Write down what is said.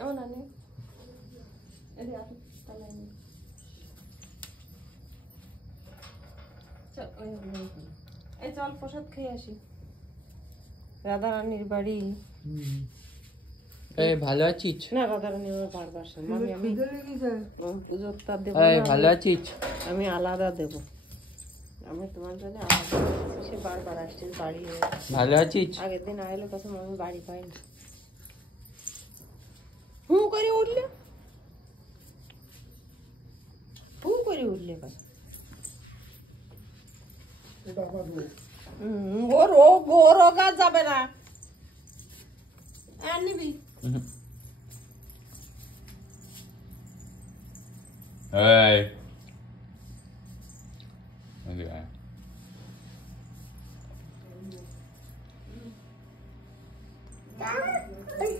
এমন আনি এই চল প্রসাদ খেয়ে আসি। রাধারানীর বাড়ি। এই ভালো আছিস? না রাধারানী আমার বারবার আমি পুজোরটা দেবো, ভালো আছিস? আমি আলাদা দেবো। আমি তোমার জন্য আলাদা, সে বারবার আসছে বাড়ি। ভালো আছিস? আগের দিন আইলে কত আমি বাড়ি পাইনি। হু করে উঠলে, হু করে উঠলে ও রোগা যাবে না। নিবি এই